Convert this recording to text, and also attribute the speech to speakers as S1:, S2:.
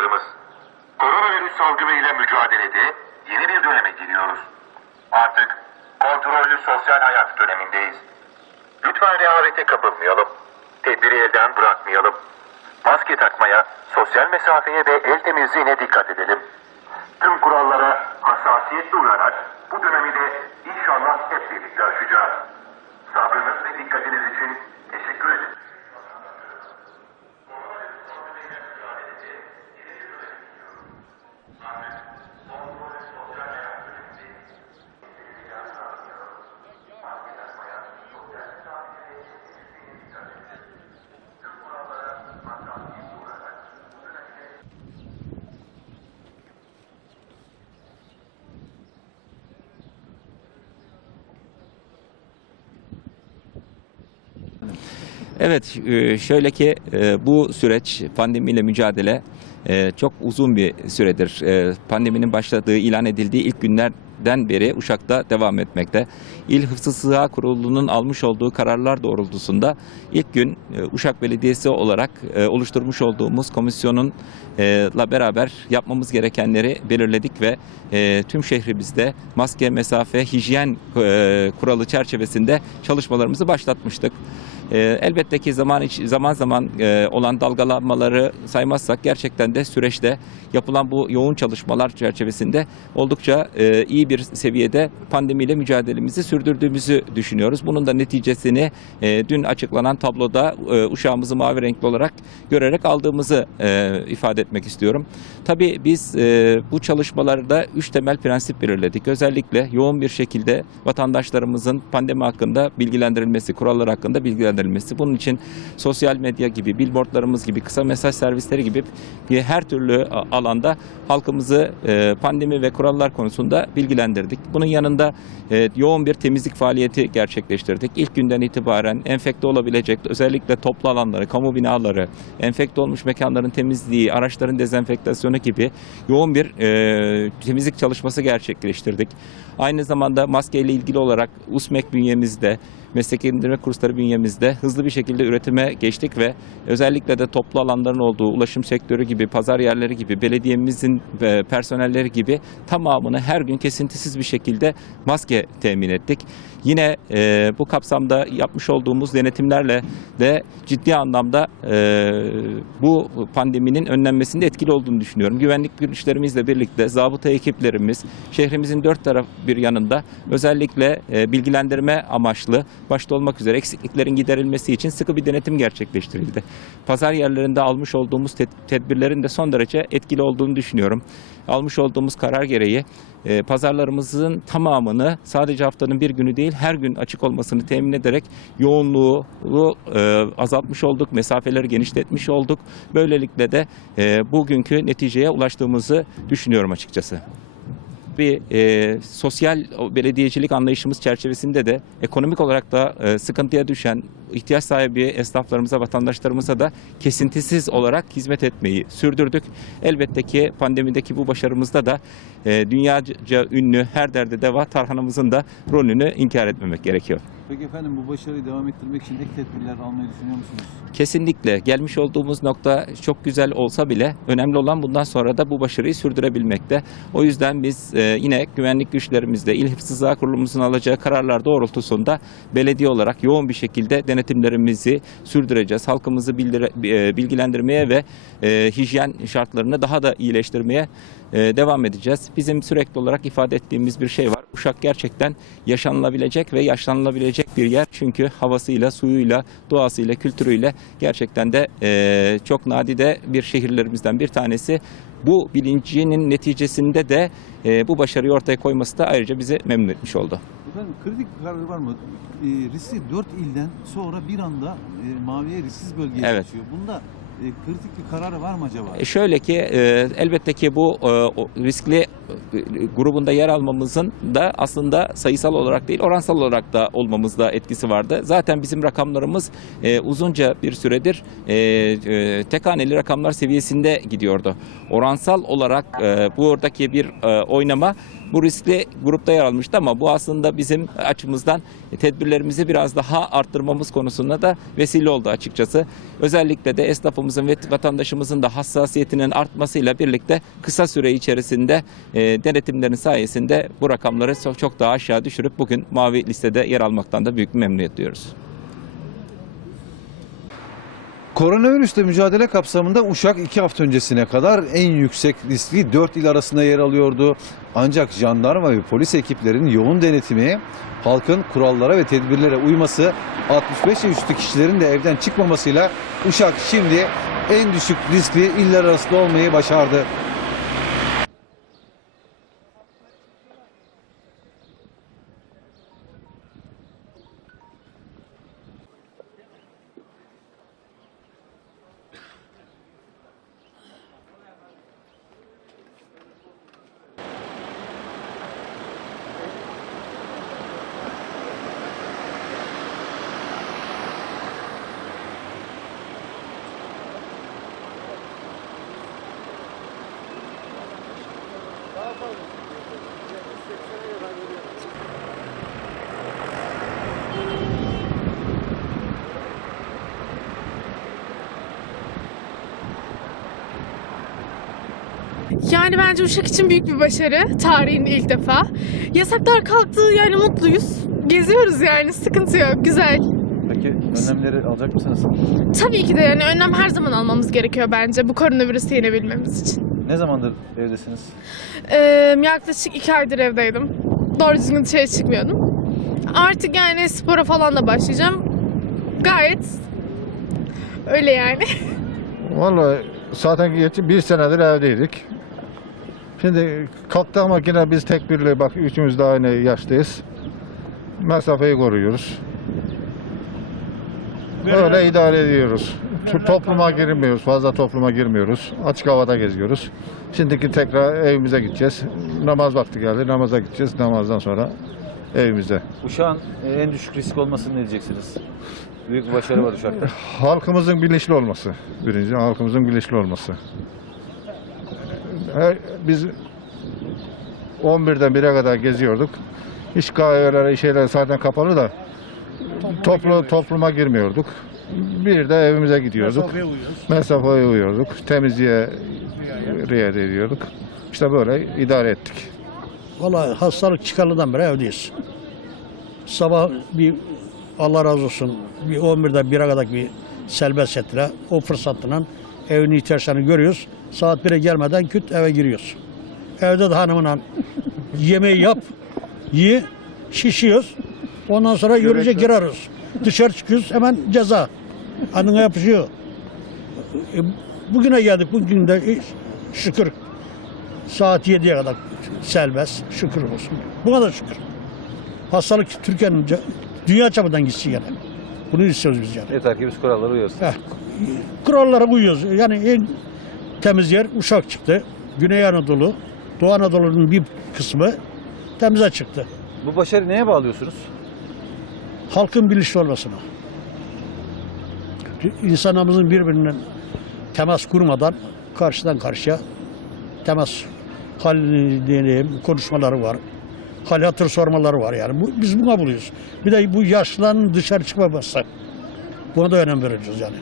S1: arkadaşlarımız. Koronavirüs salgını ile mücadelede yeni bir döneme giriyoruz. Artık kontrollü sosyal hayat dönemindeyiz. Lütfen rehavete kapılmayalım. Tedbiri elden bırakmayalım. Maske takmaya, sosyal mesafeye ve el temizliğine dikkat edelim. Tüm kurallara hassasiyetle uyarak bu dönemi de inşallah hep birlikte aşacağız.
S2: Evet, e, şöyle ki e, bu süreç pandemiyle mücadele e, çok uzun bir süredir. Pandeminin başladığı, ilan edildiği ilk günlerden beri Uşak'ta devam etmekte. İl Hıfzı Sıha Kurulu'nun almış olduğu kararlar doğrultusunda ilk gün Uşak Belediyesi olarak oluşturmuş olduğumuz komisyonun e, la beraber yapmamız gerekenleri belirledik ve tüm şehrimizde maske, mesafe, hijyen kuralı çerçevesinde çalışmalarımızı başlatmıştık. E, elbette ki zaman iç- zaman zaman e, olan dalgalanmaları saymazsak gerçekten de süreçte yapılan bu yoğun çalışmalar çerçevesinde oldukça e, iyi bir seviyede pandemiyle mücadelemizi sürdürdüğümüzü düşünüyoruz. Bunun da neticesini e, dün açıklanan tabloda e, uşağımızı mavi renkli olarak görerek aldığımızı e, ifade etmek istiyorum. Tabii biz e, bu çalışmalarda üç temel prensip belirledik. Özellikle yoğun bir şekilde vatandaşlarımızın pandemi hakkında bilgilendirilmesi, kurallar hakkında bilgilendirilmesi. Bunun için sosyal medya gibi, billboardlarımız gibi, kısa mesaj servisleri gibi bir her türlü a- alanda halkımızı e, pandemi ve kurallar konusunda bilgilendirdik. Bunun yanında e, yoğun bir temizlik faaliyeti gerçekleştirdik. İlk günden itibaren enfekte olabilecek özellikle toplu alanları, kamu binaları, enfekte olmuş mekanların temizliği, araçların dezenfektasyonu gibi yoğun bir e, temizlik çalışması gerçekleştirdik. Aynı zamanda maske ile ilgili olarak USMEK bünyemizde, meslek edindirme kursları bünyemizde hızlı bir şekilde üretime geçtik ve özellikle de toplu alanların olduğu ulaşım sektörü gibi, pazar yerleri gibi, belediyemizin e, personelleri gibi tamamını her gün kesintisiz bir şekilde maske temin ettik. Yine e, bu kapsamda yapmış olduğumuz denetimlerle de ciddi anlamda e, bu pandeminin önlenmesinde etkili olduğunu düşünüyorum. Güvenlik güçlerimizle birlikte zabıta ekiplerimiz şehrimizin dört taraf bir yanında özellikle e, bilgilendirme amaçlı başta olmak üzere eksikliklerin giderilmesi için sıkı bir denetim gerçekleştirildi. Pazar yerlerinde almış olduğumuz ted- tedbirlerin de son derece etkili olduğunu düşünüyorum. Almış olduğumuz karar gereği e, pazarlarımızın tamamını sadece haftanın bir günü değil her gün açık olmasını temin ederek yoğunluğu e, azaltmış olduk, mesafeleri genişletmiş olduk. Böylelikle de e, bugünkü neticeye ulaştığımızı düşünüyorum açıkçası bir e, sosyal belediyecilik anlayışımız çerçevesinde de ekonomik olarak da e, sıkıntıya düşen ihtiyaç sahibi esnaflarımıza, vatandaşlarımıza da kesintisiz olarak hizmet etmeyi sürdürdük. Elbette ki pandemideki bu başarımızda da e, dünyaca ünlü her derde deva Tarhan'ımızın da rolünü inkar etmemek gerekiyor.
S3: Peki efendim bu başarıyı devam ettirmek için ek tedbirler almayı düşünüyor musunuz?
S2: Kesinlikle gelmiş olduğumuz nokta çok güzel olsa bile önemli olan bundan sonra da bu başarıyı sürdürebilmekte. O yüzden biz e, yine güvenlik güçlerimizle İl Hıfzı Sıha Kurulumuzun alacağı kararlar doğrultusunda belediye olarak yoğun bir şekilde denetimlerimizi sürdüreceğiz. Halkımızı bildire- e, bilgilendirmeye ve e, hijyen şartlarını daha da iyileştirmeye devam edeceğiz. Bizim sürekli olarak ifade ettiğimiz bir şey var. Uşak gerçekten yaşanılabilecek ve yaşlanılabilecek bir yer. Çünkü havasıyla, suyuyla, doğasıyla, kültürüyle gerçekten de e, çok nadide bir şehirlerimizden bir tanesi. Bu bilincinin neticesinde de e, bu başarıyı ortaya koyması da ayrıca bizi memnun etmiş oldu.
S3: Efendim kritik bir karar var mı? E, riskli 4 ilden sonra bir anda e, maviye risksiz bölgeye
S2: Evet.
S3: geçiyor. Bunda kritik bir karar var mı acaba?
S2: E, Şöyle ki e, elbette ki bu e, riskli e, grubunda yer almamızın da aslında sayısal olarak değil oransal olarak da olmamızda etkisi vardı. Zaten bizim rakamlarımız e, uzunca bir süredir e, e, tek haneli rakamlar seviyesinde gidiyordu. Oransal olarak e, buradaki bir e, oynama bu riskli grupta yer almıştı ama bu aslında bizim açımızdan tedbirlerimizi biraz daha arttırmamız konusunda da vesile oldu açıkçası. Özellikle de esnafımızın ve vatandaşımızın da hassasiyetinin artmasıyla birlikte kısa süre içerisinde e, denetimlerin sayesinde bu rakamları çok, çok daha aşağı düşürüp bugün mavi listede yer almaktan da büyük bir memnuniyet duyuyoruz.
S3: Koronavirüsle mücadele kapsamında Uşak iki hafta öncesine kadar en yüksek riskli 4 il arasında yer alıyordu. Ancak jandarma ve polis ekiplerinin yoğun denetimi, halkın kurallara ve tedbirlere uyması, 65 yaş üstü kişilerin de evden çıkmamasıyla Uşak şimdi en düşük riskli iller arasında olmayı başardı.
S4: Yani bence Uşak için büyük bir başarı. Tarihin ilk defa. Yasaklar kalktı yani mutluyuz. Geziyoruz yani sıkıntı yok. Güzel.
S3: Peki önlemleri alacak mısınız?
S4: Tabii ki de yani önlem her zaman almamız gerekiyor bence bu koronavirüsü yenebilmemiz için.
S3: Ne zamandır evdesiniz?
S4: Ee, yaklaşık iki aydır evdeydim. Doğru düzgün dışarı çıkmıyordum. Artık yani spora falan da başlayacağım. Gayet öyle yani.
S5: Vallahi zaten geç- bir senedir evdeydik. Şimdi kalktı ama yine biz tek birle bak üçümüz de aynı yaştayız. Mesafeyi koruyoruz. Öyle idare ediyoruz. To- Topluma girmiyoruz, fazla topluma girmiyoruz. Açık havada geziyoruz. Şimdiki tekrar evimize gideceğiz. Namaz vakti geldi, namaza gideceğiz. Namazdan sonra evimize.
S3: Uşak'ın en düşük risk olmasını ne diyeceksiniz? Büyük bir başarı var Uşak'ta.
S5: Halkımızın bilinçli olması. Birinci halkımızın bilinçli olması. Her- Biz 11'den 1'e kadar geziyorduk. Hiç kahvelere, şeyler zaten kapalı da toplu topluma girmiyorduk. Bir de evimize gidiyorduk. Mesafeye uyuyorduk. Temizliğe riayet ediyorduk. İşte böyle idare ettik.
S6: Vallahi hastalık çıkarılan beri evdeyiz. Sabah bir Allah razı olsun bir 11'den 1'e kadar bir serbest ettiler. O fırsatla evin ihtiyaçlarını görüyoruz. Saat 1'e gelmeden küt eve giriyoruz. Evde de hanımla yemeği yap, ye, şişiyoruz. Ondan sonra yürüyecek gireriz. Dışarı çıkıyoruz hemen ceza. Anına yapışıyor. E, bugüne geldik. Bugün de şükür Saat 7'ye kadar serbest. Şükür olsun. Bu kadar şükür. Hastalık Türkiye'nin dünya çapından gitsin yani. Bunu istiyoruz biz yani.
S3: Yeter ki biz kurallara uyuyoruz.
S6: Heh. Kurallara uyuyoruz. Yani en temiz yer Uşak çıktı. Güney Anadolu, Doğu Anadolu'nun bir kısmı temize çıktı.
S3: Bu başarıyı neye bağlıyorsunuz?
S6: Halkın bilinçli olmasına. İnsanımızın birbirinden temas kurmadan karşıdan karşıya temas halini konuşmaları var. Hal hatır sormaları var yani. Bu, biz buna buluyoruz. Bir de bu yaşlıların dışarı çıkmaması. Buna da önem veriyoruz yani.